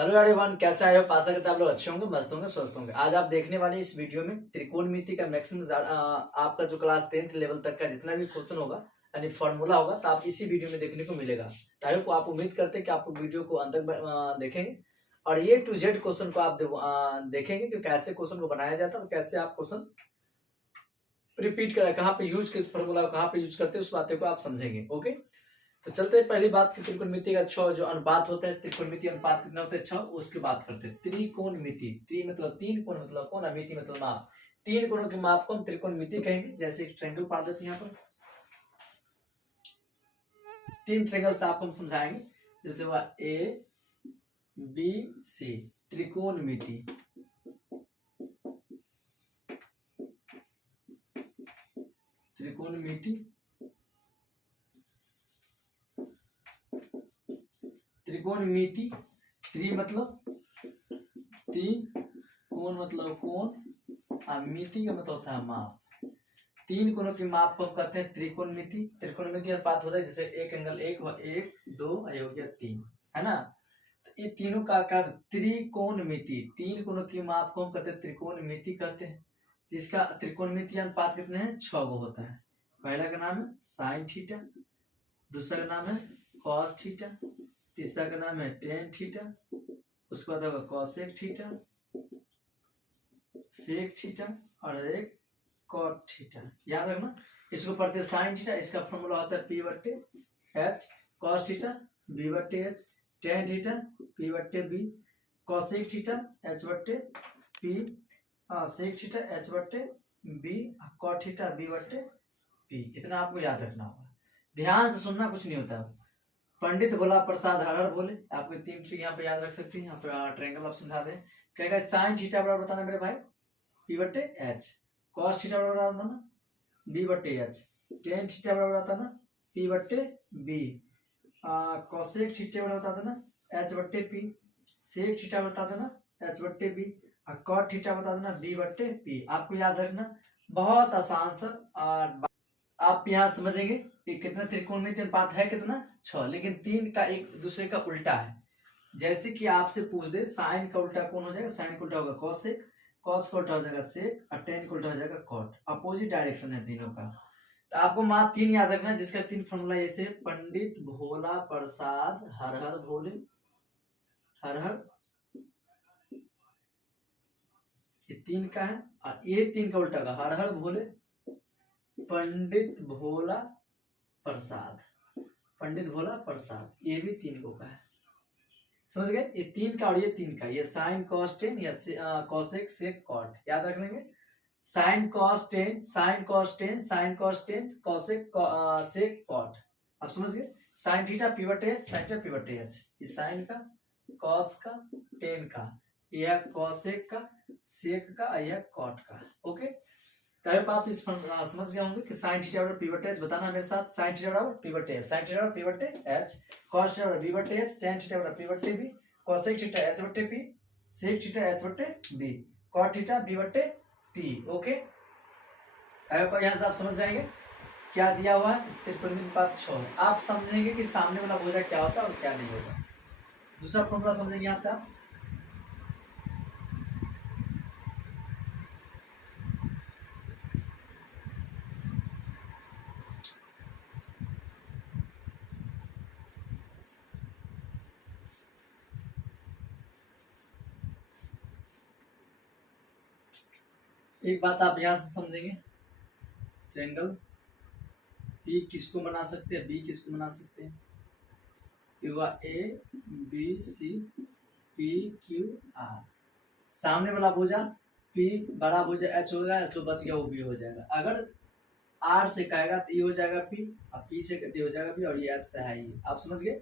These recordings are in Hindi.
हेलो एवरीवन, कैसे आए हो? आशा करते हैं आप लोग अच्छे होंगे, मस्त होंगे, स्वस्थ होंगे। आज आप देखने वाले इस वीडियो में त्रिकोणमिति का मैक्सिमम आपका जो क्लास 10th लेवल तक का जितना भी क्वेश्चन होगा यानी फॉर्मूला होगा तो आप इसी वीडियो में देखने को मिलेगा। आई होप आप उम्मीद करते हैं कि आप वीडियो को अंत तक देखेंगे और ये टू जेड क्वेश्चन को आप देखेंगे कि कैसे क्वेश्चन को बनाया जाता है और कैसे आप क्वेश्चन रिपीट करें, कहाँ पे यूज किस फॉर्मूला को कहाँ पे यूज करते हैं उस बातें को आप समझेंगे। ओके, तो चलते हैं पहली बात की त्रिकोणमिति का छ जो अनुपात होता है, त्रिकोणमिति अनुपात कितना होता है छ, उसकी बात करते हैं। त्रिकोणमिति, त्रि मतलब तीन, कोण मतलब कोण, मिति मतलब माप। तीन कोणों के माप को हम त्रिकोणमिति कहेंगे। जैसे एक ट्रायंगल पा देते हैं यहाँ पर, तीन ट्रायंगल से आपको हम समझाएंगे। जैसे हुआ ए बी सी, त्रिकोणमिति। त्रिकोणमिति, त्रिकोणमिति, त्रि मतलब तीन, कोण मतलब कोण, और मिति का मतलब होता है माप। तीन कोणों की माप को हम कहते हैं त्रिकोणमिति। त्रिकोणमिति अनुपात होता है जैसे एक एंगल एक दो ये हो गया तीन, है ना। तो ये तीनों का आकार त्रिकोणमिति, तीन कोणों की माप को हम कहते हैं त्रिकोणमिति कहते हैं। जिसका त्रिकोणमिति अनुपात कितने हैं? 6 गो होता है। पहला का नाम है साइन थीटा, दूसरा का नाम है कॉस थीटा, तीसरा का नाम है टेन थीटा, उसके बाद होगा कॉसेक थीटा, सेक थीटा और एक कॉट थीटा। याद रखना, इसको पढ़ते साइन थीटा, इसका फॉर्मूला होता है पी बट्टे एच, कॉस थीटा बी बट्टे एच, टेन थीटा पी बट्टे बी, कॉसेक थीटा एच बट्टे पी, सेक थीटा एच बट्टे बी, कॉट थीटा बी बट्टे पी। इतना आपको याद रखना होगा, ध्यान से सुनना, कुछ नहीं होता। पंडित भोला प्रसाद हर हर बोले, आपको तीन चीज यहाँ पे याद रख सकते हैं। यहाँ पे ट्रायंगल आप समझा दें, कहेगा साइन थीटा बराबर बताना मेरे भाई पी बट्टे एच, कॉस थीटा बराबर बताना बी बट्टे एच, टेन थीटा बराबर बताना पी बट्टे बी, कॉसेक थीटा बराबर बता देना एच बट्टे पी, सेक थीटा बता देना एच बट्टे बी, और कॉट थीटा बता देना बी बट्टे पी। आपको याद रखना, बहुत आसान सा। आप यहाँ समझेंगे कि कितना त्रिकोणमिति अनुपात है, कितना 6, लेकिन तीन का एक दूसरे का उल्टा है। जैसे कि आपसे पूछ दे साइन का उल्टा कौन हो जाएगा? साइन का उल्टा होगा कॉसेक, कॉस का उल्टा हो जाएगा सेक, और टेन का उल्टा हो जाएगा कॉट। अपोजिट डायरेक्शन है तीनों का। तो आपको मात्र तीन याद रखना, जिसका तीन फॉर्मूला ऐसे: पंडित भोला प्रसाद हर हर भोले, हर हर, ये तीन का है। और ये तीन का उल्टा का हर हर भोले, पंडित भोला प्रसाद, पंडित भोला प्रसाद, ये भी तीन को का है। समझ गए? ये तीन का और ये तीन का, ये साइन कॉस टेन या कॉसेक सेक कॉट। याद रख लेंगे, sine cos tan, sine cos tan, sine cos tan, cosec sec cot. आप समझ गए? साइन थीटा पी बटे एच, साइन थीटा पी बटे एच, ये साइन का, कॉस का, टेन का, यह कॉसेक का, सेक का, यह कॉट का। ओके, तब आप इस समझ गए होंगे कि साइन थीटा बराबर पी बटे एच। बताना मेरे साथ, साइन थीटा बराबर पी बटे एच, साइन थीटा बराबर पी बटे एच, कॉस थीटा बराबर बी बटे एच, टेन थीटा बराबर पी बटे बी, कोसेक थीटा एच बटे पी, सेक थीटा एच बटे बी, कॉट थीटा बी बटे पी। ओके, अब यहाँ से आप समझ जाएंगे क्या दिया हुआ है। त्रिकोणमिति अनुपात 6 आप समझेंगे कि सामने वाला भुजा क्या होता है और क्या नहीं होता। दूसरा फॉर्मूला समझेंगे यहाँ से आप, एक बात आप यहाँ से समझेंगे, ट्रायंगल पी किसको बना सकते हैं, बी किसको बना सकते हैं। युवा A B C P Q R, सामने वाला भुजा पी बड़ा भुजा एच होगा, एच बच गया वो बी हो जाएगा। अगर आर से कहेगा तो ये हो जाएगा पी, और पी से कहते हो जाएगा बी, और ये एच है ही। आप समझ गए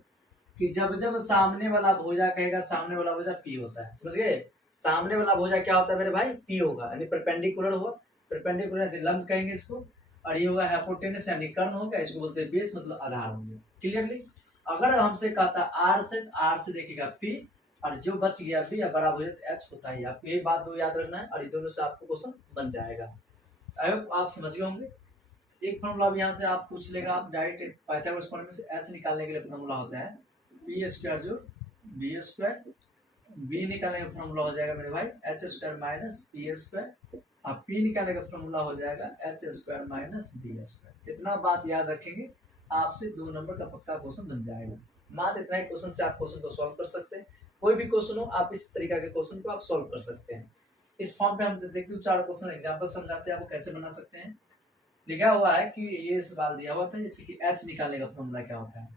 कि जब जब सामने वाला भुजा कहेगा सामने वाला भुजा पी होता है। समझ गए? सामने वाला भुजा क्या होता है मेरे भाई? पी होगा, यानी परपेंडिकुलर हुआ, परपेंडिकुलर लंब कहेंगे इसको, और ये होगा हाइपोटेनस यानी कर्ण हो गया, इसको बोलते हैं बेस मतलब आधार हो गया। क्लियरली? अगर हमसे कहता आर से देखिएगा पी, और जो बच गया बी या बड़ा भुजा एच होता है। आपको ये बात दो याद रखना है, और ये दोनों से आपको क्वेश्चन बन जाएगा। आई होप आप समझ गए होंगे। एक फॉर्मूला यहाँ से आप पूछ लेगा, आप डायरेक्ट पाइथागोरस फॉर्मूला से एच निकालने के लिए फॉर्मूला होता है पी स्क्वायर जो बी स्क्वायर बी निकालने का फॉर्मूला हो जाएगा मेरे भाई H square minus P square, और पी निकालने का फॉर्मूला हो जाएगा H square minus B square. इतना बात याद रखेंगे, आपसे 2 नंबर का पक्का क्वेश्चन बन जाएगा। मात्र इतना ही क्वेश्चन से आप क्वेश्चन को सॉल्व कर सकते हैं। कोई भी क्वेश्चन हो आप इस तरीका के क्वेश्चन को आप सॉल्व कर सकते हैं। इस फॉर्म पे हम देखते हैं 4 क्वेश्चन एग्जांपल समझाते हैं आपको कैसे बना सकते हैं। लिखा हुआ है कि ये सवाल दिया हुआ था जैसे कि h निकालने का फॉर्मूला क्या होता है।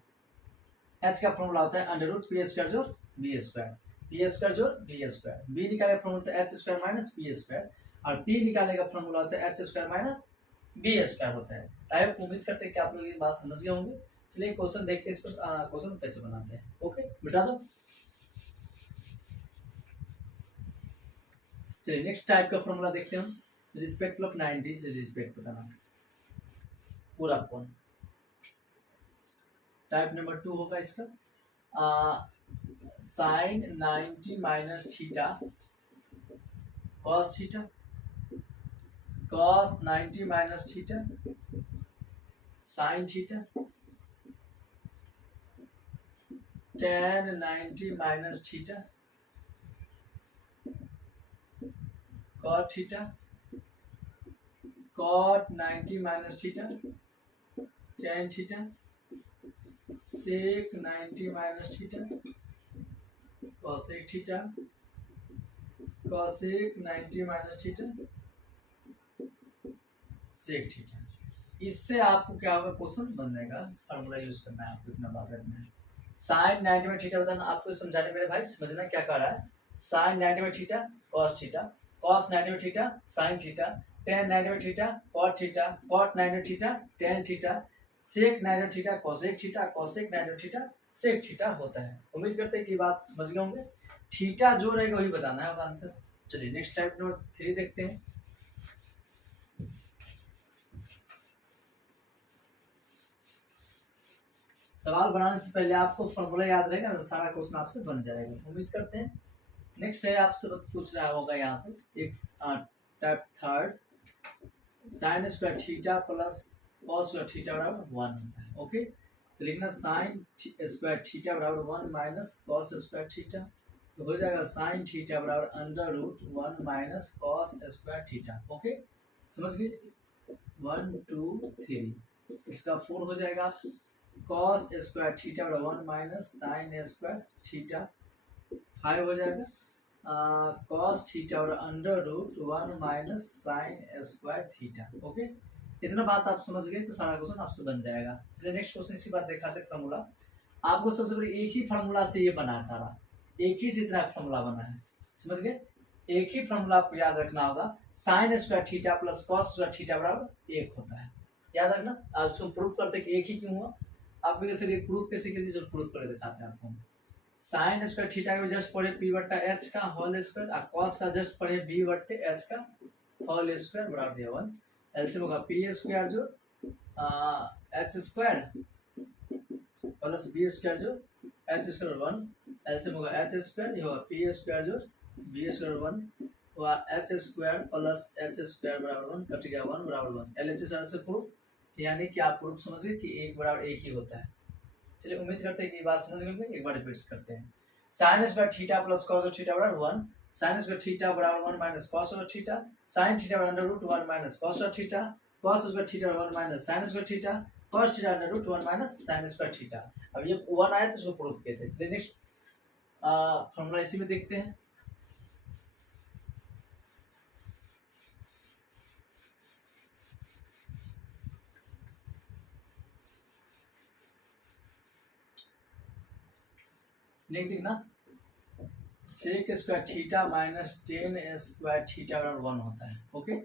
h का फॉर्मूला होता है अंडर रूट पी स्क्वायर जोड़ बी स्क्वायर, पी स्क्वायर जोड़ बी स्क्वायर। बी निकालने का फॉर्मूला होता है H square minus P square, और पी निकालने का फॉर्मूला होता है H square minus B square होता है। आई होप उम्मीद करते हैं कि आप लोग ये बात समझ गए होंगे। चलिए क्वेश्चन देखते हैं, इस पर क्वेश्चन कैसे बनाते हैं। ओके बिठा दो। चलिए नेक्स्ट टाइप का फॉर्मूला देखते हैं हम। रिस्पेक्ट ऑफ 90 से रिस्पेक्ट बताना पूरा कौन। टाइप नंबर 2 होगा इसका sine 90 minus theta cos theta, cos 90 minus theta sine theta, tan 90 minus theta cot theta, cot 90 minus theta tan theta, sec 90 minus theta cosec theta, cosec 90 minus theta sec theta. इससे आपको क्या होगा, क्वेश्चन बन जाएगा। फॉर्मूला यूज करना है आपको, इतना बात करना है। साइन 90 में थीटा बताना आपको समझाने मेरे भाई, समझना क्या कह रहा है। साइन 90 में थीटा cos थीटा, cos 90 में थीटा sin थीटा, tan 90 में थीटा cot थीटा, cot 90 में थीटा tan थीटा, sec 90 में थीटा cosec थीटा, cosec 90 में थीटा sec थीटा होता है। उम्मीद करते हैं कि बात समझ गए होंगे। थीटा जो रहेगा वही बताना है आंसर। चलिए नेक्स्ट टाइप नंबर 3 देखते हैं। सवाल बनाने से पहले आपको फॉर्मूला याद रहेगा ना, सारा क्वेश्चन आपसे बन जाएगा। उम्मीद करते हैं। नेक्स्ट है आपसे पूछ रहा होगा यहाँ से एक type 3 sign square theta plus cos square theta बराबर 1 होता है। ओके तो लिखना साइन स्क्वायर थीटा बराबर 1 माइनस कॉस स्क्वायर थीटा, तो हो जाएगा साइन थीटा बराबर under root 1 minus cos square theta. Okay समझ गए, 1 2 3 इसका 4 हो जाएगा। कॉस स्क्वायर थीटा बराबर 1 माइनस साइन स्क्वायर थीटा 5 हो जाएगा। कॉस थीटा और under root 1 minus sine square theta. Okay इतना बात आप समझ गए तो सारा क्वेश्चन आपसे बन जाएगा। चलिए नेक्स्ट क्वेश्चन इसी बात दिखाते हैं। फॉर्मूला आपको सबसे पहले एक ही फॉर्मूला से ये बना है, सारा एक ही से इतना फॉर्मूला बना है, समझ गए। एक ही फॉर्मूला आपको याद रखना होगा, sign square theta plus cos square theta बराबर 1 होता है, याद रखना। आप इसको प्रूव करते कि एक ही क्यों हुआ, आपको जैसे प्रूफ कैसे कीजिए जो प्रूफ कर दिखाते हैं आपको। साइन स्क्वायर थीटा का जस्ट पढ़े पी बट्टा एच का होल स्क्वायर, और कॉस का जस्ट पढ़े बी बट्टे एच का होल स्क्वायर बराबर दिया 1। एलसीएम होगा पी स्क्वायर जो H square plus B square जो एच स्क्वायर 1, एलसीएम होगा एच स्क्वायर, ये होगा पी स्क्वायर जो बी स्क्वायर 1 हुआ H square plus H square बराबर 1, कट गया 1 बराबर 1। एलएचएस से प्रूफ, यानी कि आप प्रूफ समझिए कि एक बराबर एक ही होता है। चलिए उम्मीद करते हैं कि ये बात समझ गए। एक बार रिपीट करते हैं। Sine square theta plus cos theta बराबर 1, साइन स्क्वायर थीटा बराबर 1 minus cos theta, sine theta बराबर under root 1 minus cos theta, cos square theta बराबर 1 minus sine square theta, cos theta under root 1 minus sine square theta. अब ये 1 आया तो इसको प्रूफ कहते हैं। चलिए नेक्स्ट फॉर्मूला इसी में देखते हैं। लिख देखना, sec square theta minus tan square theta बराबर 1 होता है। Okay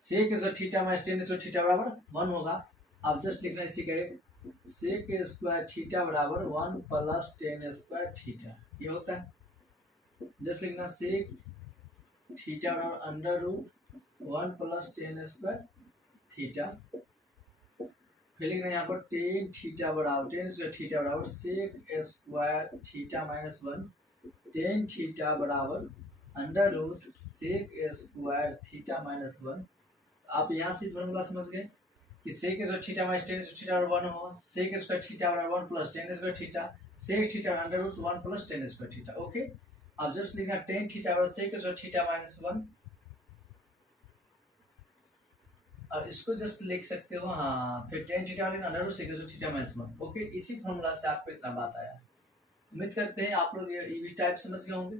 sec square theta minus tan square theta बराबर 1 होगा। आप जस्ट लिखना इसी का एक सेक स्क्वायर थीटा बराबर 1 प्लस टेन स्क्वायर थीटा, ये होता है। जस्ट लिखना सेक थीटा बराबर under root 1 plus tan square theta, फिर लिखना यहाँ पर टेन थीटा बराबर टेन स्क्वायर थीटा बराबर sec square theta minus 1, tan theta बराबर under root sec square theta minus 1। आप यहाँ से फॉर्मूला समझ गए कि sec square theta minus tan square theta बराबर 1 होगा। सेक स्क्वायर थीटा बराबर 1 plus tan square theta, sec theta under root 1 plus tan square theta. Okay अब जस्ट लिखना टेन थीटा और सेक स्क्वायर थीटा माइनस 1, और इसको जस्ट लिख सकते हो, हाँ फिर टेन थीटा लिखना under root sec square theta minus 1। Okay, इसी फॉर्मूला से आपको इतना बात आया। उम्मीद करते हैं आप लोग ये टाइप समझ गए होंगे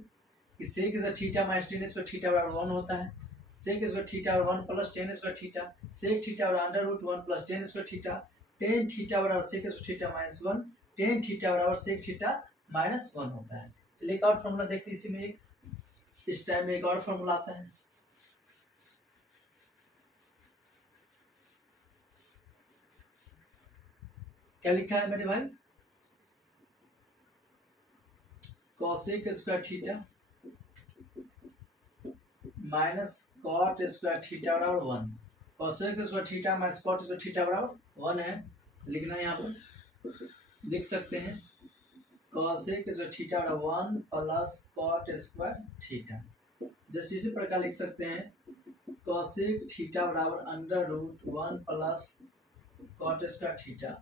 कि sec square theta minus tan square theta बराबर 1 होता है, सेक स्क्वायर थीटा और 1 plus tan square theta, sec theta और under root 1 plus tan square theta, tan theta बराबर sec square theta minus 1, tan theta बराबर सेक थीटा माइनस 1 होता है। चलिए एक और फॉर्मूला देखते हैं, इसी में इस टाइम में एक और फॉर्मूला आता है। क्या लिखा है मेरे भाई, cosec square theta minus cot square theta बराबर 1, cosec square theta minus cot square theta बराबर 1 है, लिखना है यहाँ पर, लिख सकते हैं कॉसेक स्क्वायर थीटा बराबर 1 प्लस कॉट स्क्वायर थीटा। जैसे इसी प्रकार लिख सकते हैं कॉसेक थीटा बराबर under root 1 plus cot square theta.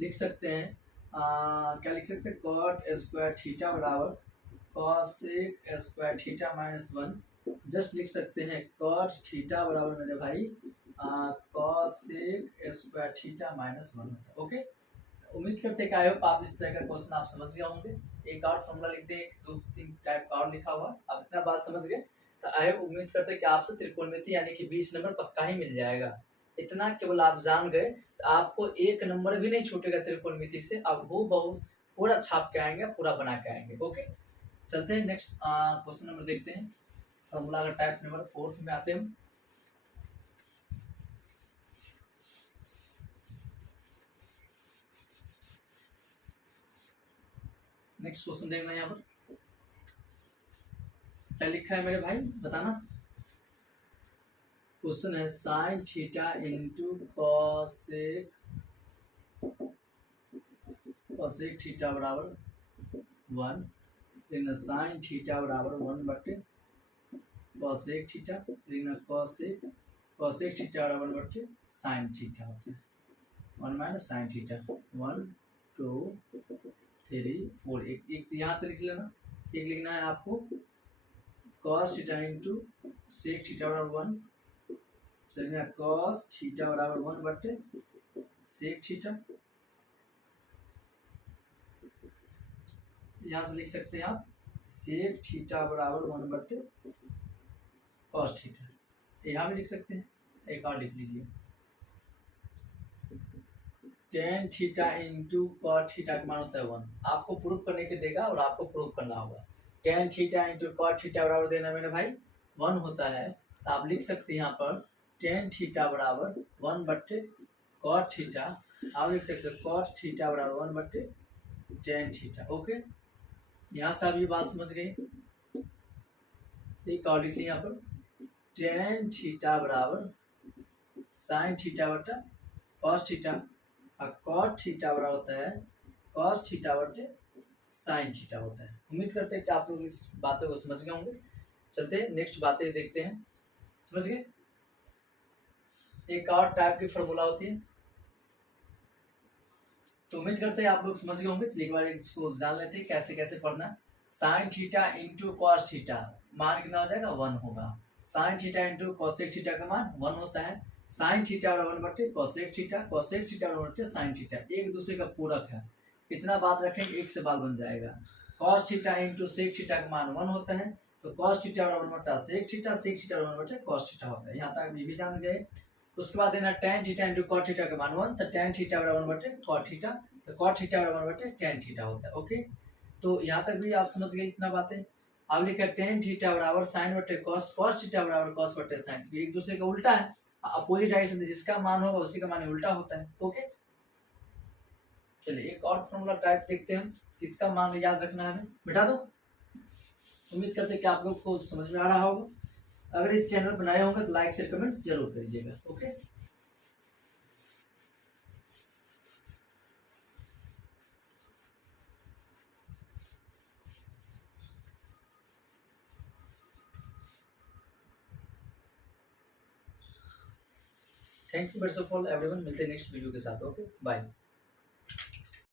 लिख सकते हैं क्या लिख सकते हैं, कॉट स्क्वायर थीटा बराबर cosec square theta minus 1। Just लिख सकते हैं कॉट थीटा बराबर मेरे भाई कॉसेक स्क्वायर थीटा माइनस 1 होता है। ओके, उम्मीद करते हैं कि आई होप आप इस तरह का क्वेश्चन आप समझ गए होंगे। एक और फॉर्मूला लिखते हैं, 2-3 टाइप का और लिखा हुआ, आप इतना बात समझ गए तो आई होप, उम्मीद करते हैं कि आपसे त्रिकोणमिति यानी कि 20 नंबर पक्का ही मिल जाएगा। इतना केवल आप जान गए तो आपको एक नंबर भी नहीं छूटेगा त्रिकोणमिति से, आप वो बहुत पूरा छाप के आएंगे, पूरा बना के आएंगे। ओके, चलते हैं नेक्स्ट क्वेश्चन नंबर देखते हैं। फॉर्मूला का टाइप नंबर 4 में आते हैं। नेक्स्ट क्वेश्चन देखना है, यहाँ पर क्या लिखा है मेरे भाई बताना। क्वेश्चन है sine theta into cosec theta बराबर 1, लेकिन साइन थीटा बराबर 1 बटे कॉसेक थीटा, लेकिन कॉसेक थीटा बराबर 1 बटे साइन थीटा होता है, 1 माइनस साइन थीटा। 1 2 3 4, एक यहाँ तक लिख लेना, एक लिखना है आपको cos theta into sec theta बराबर 1, लिखना कॉस थीटा बराबर 1 बटे सेक थीटा। यहाँ से लिख सकते हैं आप सेक थीटा बराबर 1 बटे कॉस थीटा, यहाँ भी लिख सकते हैं। एक और लिख लीजिए tan theta into cot theta का मान होता है 1, आपको प्रूफ करने के देगा और आपको प्रूफ करना होगा। Tan theta into cot theta बराबर देना मेरे भाई 1 होता है, तो आप लिख सकते हैं यहाँ पर टेन थीटा बराबर 1 बटे कॉट थीटा, आप लिख सकते हैं कॉट थीटा बराबर 1 बटे टेन थीटा। ओके, यहाँ से आप ये बात समझ गए। एक और लिख लिया यहाँ पर टेन थीटा बराबर साइन थीटा बटा कॉस थीटा, और कॉट थीटा बराबर होता है कॉस थीटा बटे साइन थीटा होता है। उम्मीद करते हैं कि आप लोग इस बातों को समझ गए होंगे। चलते हैं नेक्स्ट बातें देखते हैं, समझ गए। एक और टाइप की फॉर्मूला होती है, तो उम्मीद करते हैं आप लोग समझ गए होंगे। चलिए एक बार इसको जान लेते हैं कैसे कैसे पढ़ना। Sine theta into cos theta, मान कितना हो जाएगा 1 होगा। Sine theta into cosec theta का मान 1 होता है। साइन थीटा और 1 बटे कॉसेक थीटा, कॉसेक थीटा और 1 बटे साइन थीटा, एक दूसरे का पूरक है। इतना बात रखेंगे, एक से बाल बन जाएगा। Cos theta into sec theta का मान 1 होता है, तो कॉस थीटा और 1 बटा सेक थीटा, सेक थीटा और 1 बटे कॉस थीटा होता है। यहाँ तक ये भी जान गए। उसके बाद देना tan theta into cot theta का मान 1, तो tan थीटा बराबर 1 बटे कॉट थीटा, तो कॉट थीटा बराबर 1 बटे tan थीटा होता है। ओके, तो यहाँ तक भी आप समझ गए इतना बातें। अब लिखा tan थीटा बराबर साइन बटे कॉस, कॉस थीटा बराबर कॉस बटे साइन, एक दूसरे का उल्टा है, अपोजिट डायरेक्शन जिसका मान होगा उसी का मान उल्टा होता है। ओके, चलिए एक और फॉर्मूला टाइप देखते हैं, किसका मान याद रखना है हमें, बिठा दो। उम्मीद करते हैं कि आप लोग को समझ में आ रहा होगा। अगर इस चैनल पर नए होंगे तो लाइक शेयर कमेंट जरूर करिएगा। Okay, thank you first of all everyone, मिलते हैं नेक्स्ट वीडियो के साथ। Okay, bye.